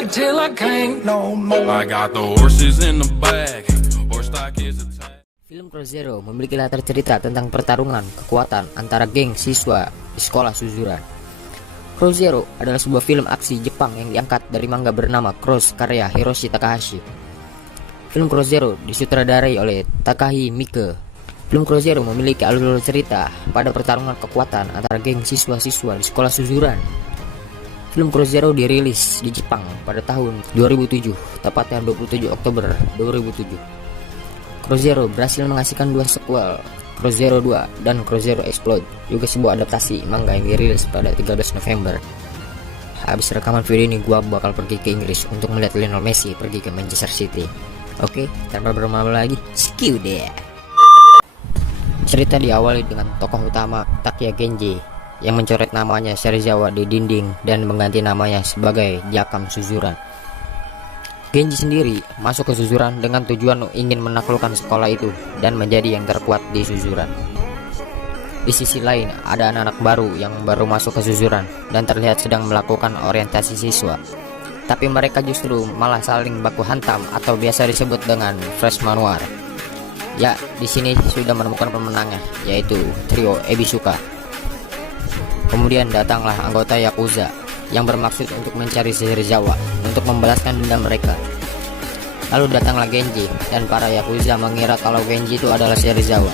ride till I can't no more. I got the horses in the back. Horse stock is attack. Film Crow Zero memiliki latar cerita tentang pertarungan kekuatan antara geng siswa di sekolah Suzuran. Crow Zero adalah sebuah film aksi Jepang yang diangkat dari manga bernama Cross karya Hiroshi Takahashi. Film Crow Zero disutradarai oleh Takahi Miike. Film Crow Zero memiliki alur cerita pada pertarungan kekuatan antara geng siswa-siswa di sekolah Suzuran. Film Crow Zero dirilis di Jepang pada tahun 2007, tepatnya 27 Oktober 2007. Crow Zero berhasil menghasilkan dua sequel, Crow Zero 2 dan Crow Zero Explode, juga sebuah adaptasi manga yang dirilis pada 13 November. Habis rekaman video ini gua bakal pergi ke Inggris untuk melihat Lionel Messi pergi ke Manchester City. Oke, tanpa berlama-lama lagi, skill deh. Cerita diawali dengan tokoh utama Takuya Genji yang mencoret namanya Serizawa di dinding dan mengganti namanya sebagai Jakam Suzuran. Genji sendiri masuk ke Suzuran dengan tujuan ingin menaklukkan sekolah itu dan menjadi yang terkuat di Suzuran. Di sisi lain, ada anak-anak baru yang baru masuk ke Suzuran dan terlihat sedang melakukan orientasi siswa. Tapi mereka justru malah saling baku hantam atau biasa disebut dengan freshman war. Ya, di sini sudah menemukan pemenangnya, yaitu trio Ebisuka. Kemudian datanglah anggota Yakuza yang bermaksud untuk mencari Serizawa untuk membalaskan dendam mereka. Lalu datanglah Genji dan para Yakuza mengira kalau Genji itu adalah Serizawa.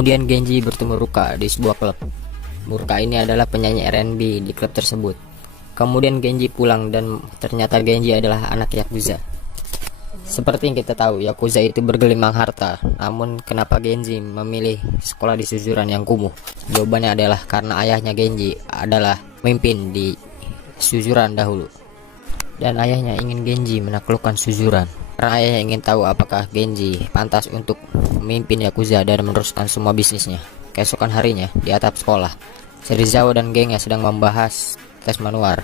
Kemudian Genji bertemu Ruka di sebuah klub. Ruka ini adalah penyanyi R&B di klub tersebut. Kemudian Genji pulang dan ternyata Genji adalah anak Yakuza. Seperti yang kita tahu, Yakuza itu bergelimang harta. Namun kenapa Genji memilih sekolah di Suzuran yang kumuh? Jawabannya adalah karena ayahnya Genji adalah pemimpin di Suzuran dahulu. Dan ayahnya ingin Genji menaklukkan Suzuran. Karena ayahnya ingin tahu apakah Genji pantas untuk memimpin Yakuza dan meneruskan semua bisnisnya. Keesokan harinya, di atap sekolah, Serizawa dan gengnya sedang membahas tes manual.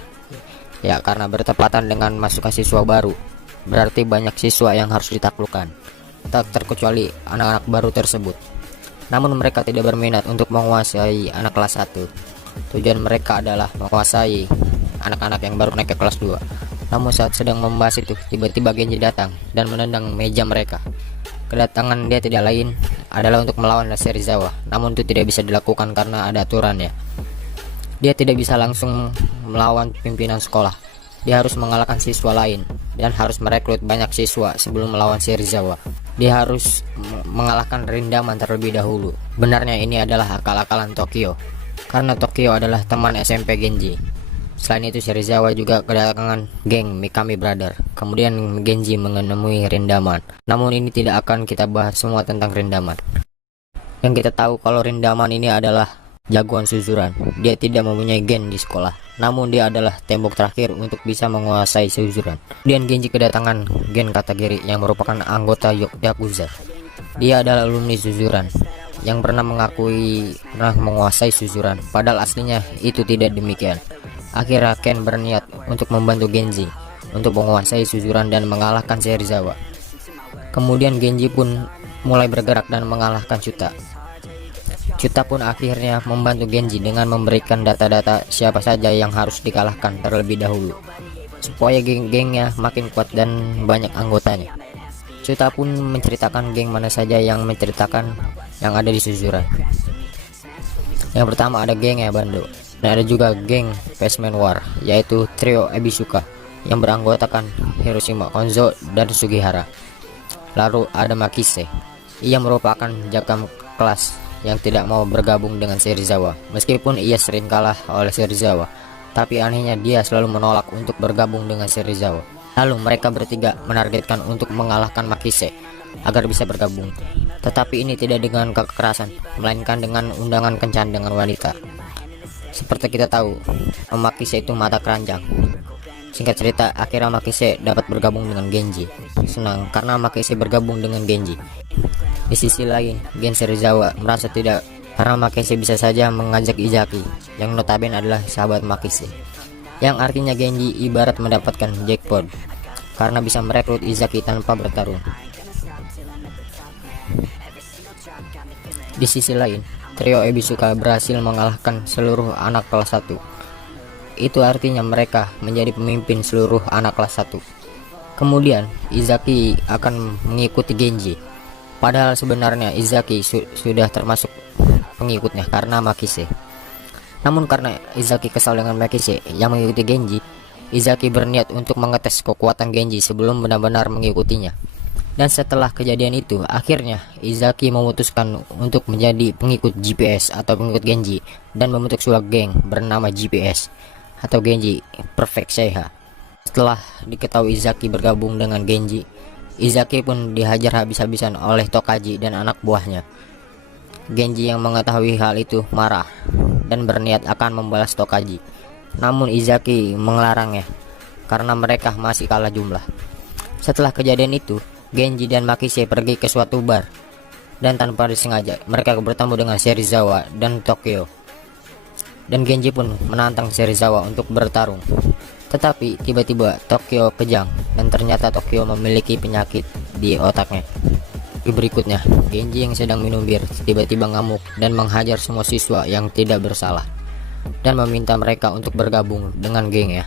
Ya, karena bertepatan dengan masukan siswa baru, berarti banyak siswa yang harus ditaklukkan, tak terkecuali anak-anak baru tersebut. Namun mereka tidak berminat untuk menguasai anak kelas 1. Tujuan mereka adalah menguasai anak-anak yang baru naik ke kelas 2. Namun saat sedang membahas itu, tiba-tiba Genji datang dan menendang meja mereka. Kedatangan dia tidak lain adalah untuk melawan Serizawa, namun itu tidak bisa dilakukan karena ada aturannya. Dia tidak bisa langsung melawan pimpinan sekolah. Dia harus mengalahkan siswa lain dan harus merekrut banyak siswa sebelum melawan Serizawa. Dia harus mengalahkan Rindaman terlebih dahulu. Benarnya ini adalah akal-akalan Tokyo, karena Tokyo adalah teman SMP Genji. Selain itu, Serizawa juga kedatangan geng Mikami Brother. Kemudian Genji menemui Rindaman. Namun ini tidak akan kita bahas semua tentang Rindaman. Yang kita tahu kalau Rindaman ini adalah jagoan Suzuran. Dia tidak mempunyai gen di sekolah, namun dia adalah tembok terakhir untuk bisa menguasai Suzuran. Kemudian Genji kedatangan Gen Katagiri yang merupakan anggota Yakuza. Dia adalah alumni Suzuran yang pernah mengakui pernah menguasai Suzuran, padahal aslinya itu tidak demikian. Akhirnya Ken berniat untuk membantu Genji untuk menguasai Suzuran dan mengalahkan Serizawa. Kemudian Genji pun mulai bergerak dan mengalahkan Chuta. Chuta pun akhirnya membantu Genji dengan memberikan data-data siapa saja yang harus dikalahkan terlebih dahulu, supaya geng-gengnya makin kuat dan banyak anggotanya. Chuta pun menceritakan geng mana saja yang menceritakan yang ada di Suzuran. Yang pertama ada gengnya Bando. Dan ada juga geng Freshman War, yaitu trio Ebisuka yang beranggotakan Hiroshima, Konzo, dan Sugihara. Lalu ada Makise, ia merupakan jakam kelas yang tidak mau bergabung dengan Serizawa. Meskipun ia sering kalah oleh Serizawa, tapi anehnya dia selalu menolak untuk bergabung dengan Serizawa. Lalu mereka bertiga menargetkan untuk mengalahkan Makise agar bisa bergabung. Tetapi ini tidak dengan kekerasan, melainkan dengan undangan kencan dengan wanita. Seperti kita tahu, Makise itu mata keranjang. Singkat cerita, akhirnya Makise dapat bergabung dengan Genji. Senang karena Makise bergabung dengan Genji. Di sisi lain, Gen Serizawa merasa tidak karena Makise bisa saja mengajak Izaki yang notabene adalah sahabat Makise. Yang artinya Genji ibarat mendapatkan jackpot karena bisa merekrut Izaki tanpa bertarung. Di sisi lain, trio Ebisuka berhasil mengalahkan seluruh anak kelas 1. Itu artinya mereka menjadi pemimpin seluruh anak kelas 1. Kemudian Izaki akan mengikuti Genji. Padahal sebenarnya Izaki sudah termasuk pengikutnya karena Makise. Namun karena Izaki kesal dengan Makise yang mengikuti Genji, Izaki berniat untuk mengetes kekuatan Genji sebelum benar-benar mengikutinya. Dan setelah kejadian itu, akhirnya Izaki memutuskan untuk menjadi pengikut GPS atau pengikut Genji dan membentuk sebuah geng bernama GPS atau Genji Perfect Seiha. Setelah diketahui Izaki bergabung dengan Genji, Izaki pun dihajar habis-habisan oleh Tokaji dan anak buahnya. Genji yang mengetahui hal itu marah dan berniat akan membalas Tokaji. Namun Izaki melarangnya karena mereka masih kalah jumlah. Setelah kejadian itu, Genji dan Makise pergi ke suatu bar dan tanpa disengaja mereka bertemu dengan Serizawa dan Tokyo. Dan Genji pun menantang Serizawa untuk bertarung. Tetapi tiba-tiba Tokyo kejang dan ternyata Tokyo memiliki penyakit di otaknya. Berikutnya, Genji yang sedang minum bir tiba-tiba ngamuk dan menghajar semua siswa yang tidak bersalah dan meminta mereka untuk bergabung dengan gengnya.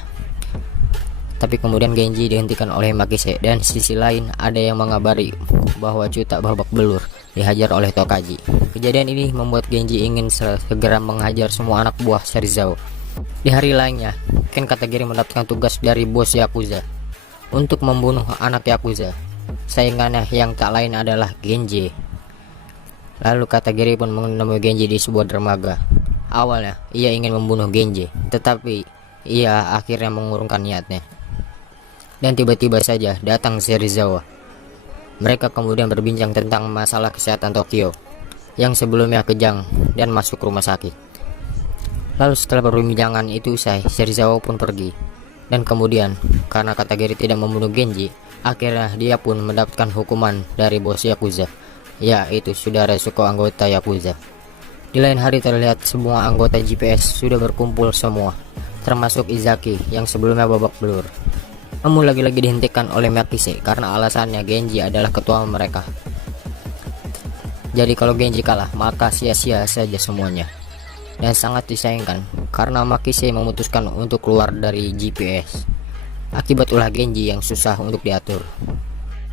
Tapi kemudian Genji dihentikan oleh Makise dan sisi lain ada yang mengabari bahwa Chuta babak belur dihajar oleh Tokaji. Kejadian ini membuat Genji ingin segera menghajar semua anak buah Serizawa. Di hari lainnya, Ken Katagiri mendapatkan tugas dari bos Yakuza untuk membunuh anak Yakuza. Saingannya yang tak lain adalah Genji. Lalu Katagiri pun menemui Genji di sebuah dermaga. Awalnya ia ingin membunuh Genji, tetapi ia akhirnya mengurungkan niatnya. Dan tiba-tiba saja datang Serizawa. Mereka kemudian berbincang tentang masalah kesehatan Tokyo yang sebelumnya kejang dan masuk rumah sakit. Lalu setelah perbincangan itu usai, Serizawa pun pergi. Dan kemudian karena Katagiri tidak membunuh Genji, akhirnya dia pun mendapatkan hukuman dari bos Yakuza, yaitu Sudara Suko anggota Yakuza. Di lain hari terlihat semua anggota GPS sudah berkumpul semua, termasuk Izaki yang sebelumnya babak belur. Namun lagi-lagi dihentikan oleh Makise karena alasannya Genji adalah ketua mereka. Jadi kalau Genji kalah maka sia-sia saja semuanya. Dan sangat disayangkan karena Makise memutuskan untuk keluar dari GPS. Akibat ulah Genji yang susah untuk diatur.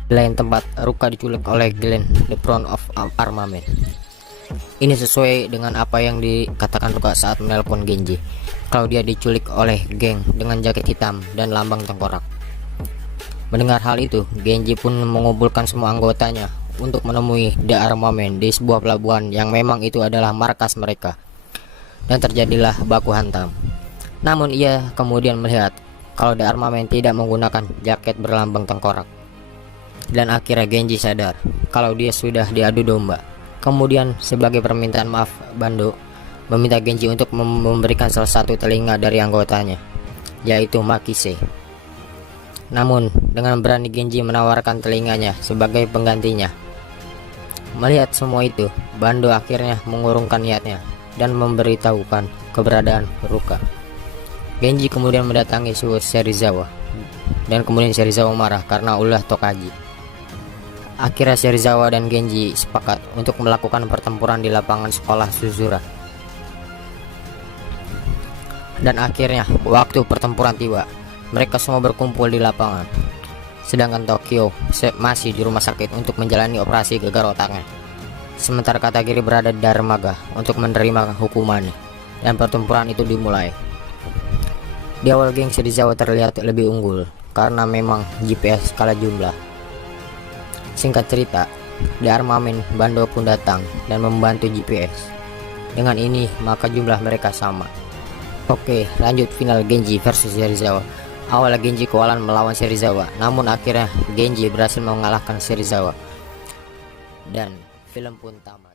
Di lain tempat, Ruka diculik oleh Glenn, the Crown of Armament. Ini sesuai dengan apa yang dikatakan Ruka saat menelpon Genji, kalau dia diculik oleh geng dengan jaket hitam dan lambang tengkorak. Mendengar hal itu, Genji pun mengumpulkan semua anggotanya untuk menemui The Armament di sebuah pelabuhan yang memang itu adalah markas mereka. Dan terjadilah baku hantam. Namun ia kemudian melihat kalau The Armament tidak menggunakan jaket berlambang tengkorak. Dan akhirnya Genji sadar kalau dia sudah diadu domba. Kemudian sebagai permintaan maaf, Bando meminta Genji untuk memberikan salah satu telinga dari anggotanya, yaitu Makise. Namun dengan berani Genji menawarkan telinganya sebagai penggantinya. Melihat semua itu, Bando akhirnya mengurungkan niatnya dan memberitahukan keberadaan Ruka. Genji kemudian mendatangi Serizawa, dan kemudian Serizawa marah karena ulah Tokaji. Akhirnya Serizawa dan Genji sepakat untuk melakukan pertempuran di lapangan sekolah Suzura. Dan akhirnya waktu pertempuran tiba. Mereka semua berkumpul di lapangan. Sedangkan Tokyo masih di rumah sakit untuk menjalani operasi gegar otaknya. Sementara Katagiri berada di dermaga untuk menerima hukumannya. Dan pertempuran itu dimulai. Di awal geng Serizawa terlihat lebih unggul karena memang GPS kalah jumlah. Singkat cerita, The Armament Bando pun datang dan membantu GPS. Dengan ini maka jumlah mereka sama. Oke, lanjut final Genji versus Serizawa. Awalnya Genji kewalahan melawan Serizawa, namun akhirnya Genji berhasil mengalahkan Serizawa. Dan film pun tamat.